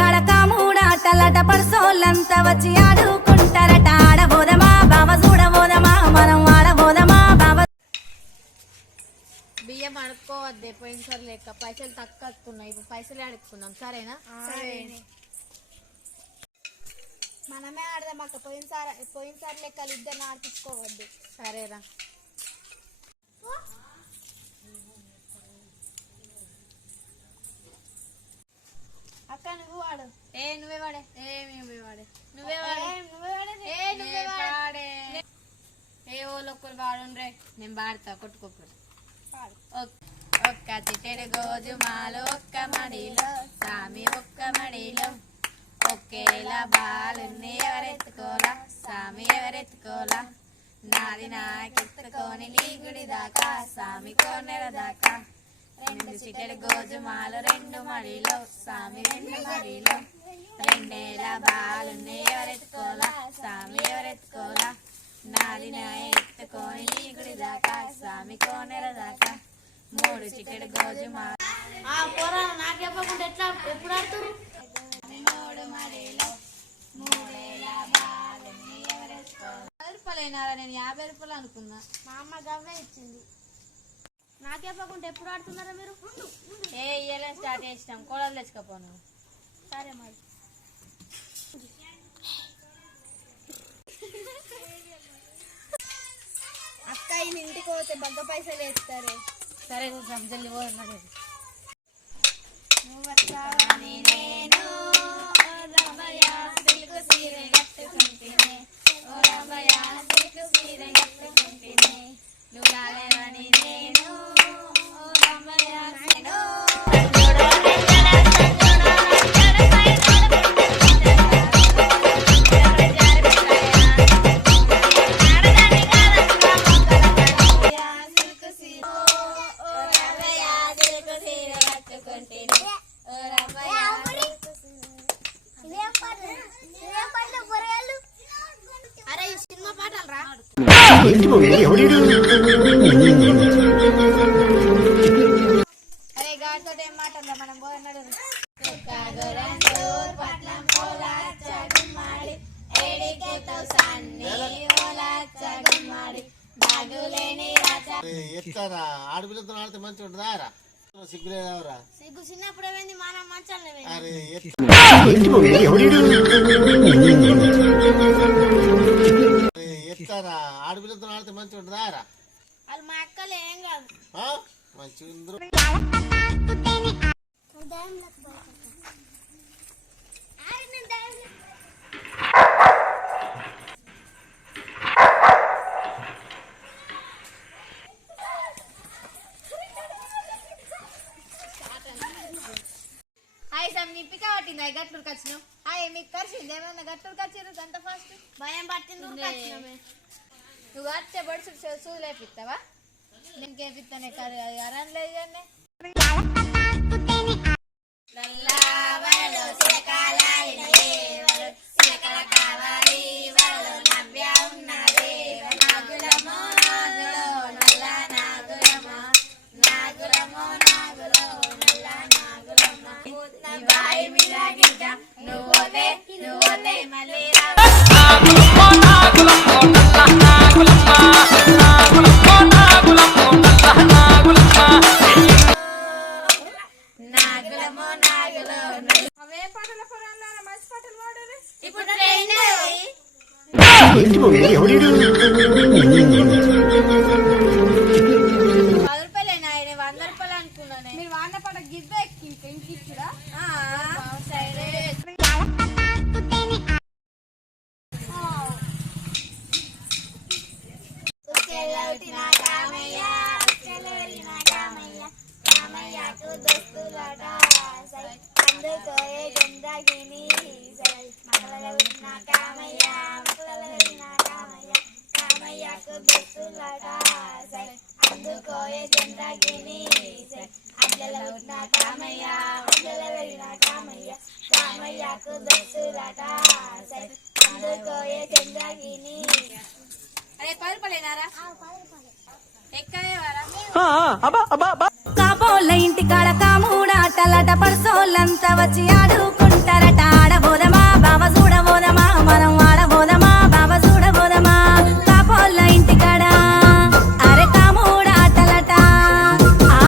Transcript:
ఇంటికాడ కాముడాటలట పర్సోళ్ళంతా వచ్చి ఆడుకుంటారట. ఆడబోదమా బావ చూడబోదమా మనం ఆడబోదమా బావ. బియ్యం అడుక్కోవద్దే పోయినసారి లెక్క పైసలు తక్కువ వస్తున్నాయి, ఇప్పుడు పైసలు అడుక్కుందాం సరేనా? మనమే ఆడదాం అక్క, పోయినసారి లెక్కలు ఇద్దరిని ఆడిపించుకోవద్దు. సరేరా. అక్క నువ్వు వాడు. నువ్వే వాడే. ఓలోక్కరు వాడుండ్రే, నేను పాడతా కొట్టుకోకూడదు. ఒక్క చిట్టెడు గోజుమాలు ఒక్క మడిలో సామి ఒక్క మడిలో ఒకేలా బాలుని ఎవరెత్తుకోలా సామి ఎవరెత్తుకోలా నాది నాకెత్తుకొని నీ గుడి దాకా సామి కోనెల దాకా రెండు చిట్టెడు గోజుమాలు రెండు మడిలో సామి రెండు మడిలో రెండేళ్ళ బాలుని ఎవరెత్తుకోలా సామి ఎవరెత్తుకోలా నాది నా ఎత్తుకొని నీ గుడి దాకా సామి కోనెల దాకా మూడు చిట్టెడు గోజుమాలు. నాకు చెప్పకుండా ఎట్లా ఎప్పుడు ఆడుతారు? మూడు మడిలో మూడేళ్ళ బాలుని ఎవరెత్తుకోలా. 10 రూపాయలు అయినారా? నేను 50 రూపాయలు అనుకున్నా. మా అమ్మ గవ్వే ఇచ్చింది. నాకు చెప్పకుండా ఎప్పుడు ఆడుతున్నారా మీరు? ఇయ్యలే స్టార్ట్ చేసినాం, కోడలు తెచ్చుకోపోను. సరే మరి. అక్క ఈయన ఇంటికి పోతే బగ్గ పైసలు వేస్తారే. సరే చూసాం జల్లి పోతున్నాడు. నేను రమయ సిల్క్ సీర కట్టుకుంటేనే, ఓ రమయ సిల్క్ సీర కట్టుకుంటేనే, నువ్వు రాలేవని నేను ఓ రమయ నేను. అరే ఈ సినిమా పాటలు రా. అరే గాడితో ఏం మాటలు మనం పోతున్నాడు. ఎట్లారా ఆడపిల్లతో ఆడితే మంచిగా ఉంటుందా? సిగ్గులేదావరా? సిగ్గు చిన్నప్పుడు ఏమైంది, మనం మంచాలనే అరే ఎట్లారా ఆడపిల్లతో ఆడితే మంచిగా ఉంటుందా? వాళ్ళు మా అక్కలు ఏం కాదు. మంచిగా హాయ్ సమ్ నీ పిక పట్టింది. గట్లూరుకి వచ్చినావు. హాయ్ మీకు కలిసింది ఏమన్నా? గట్లూరుకి వచ్చిర్రు అంత ఫాస్ట్? భయం పట్టింది. నువ్వు వచ్చే బడుసు సూదులు వేపిస్తావా? నేను కేపిస్తానే అరన్ లేదు కానీ. మీరు వాడిన పాట గిద్ద ఇంకిచ్చురా? అందుకోయే చంద్రగిని అడ్డల ఉన్న కామయ్య, అడ్డల వెళ్ళిన కామయ్య, కామయ్యకు దొస్తులట అందుకోయే చంద్రగిని. అరే 10 రూపాయలేనారా? ఎక్కడేవారా? కాపోళ్ళ ఇంటికాడ కాముడాటలట పర్సోళ్ళంతా వచ్చి ఆడు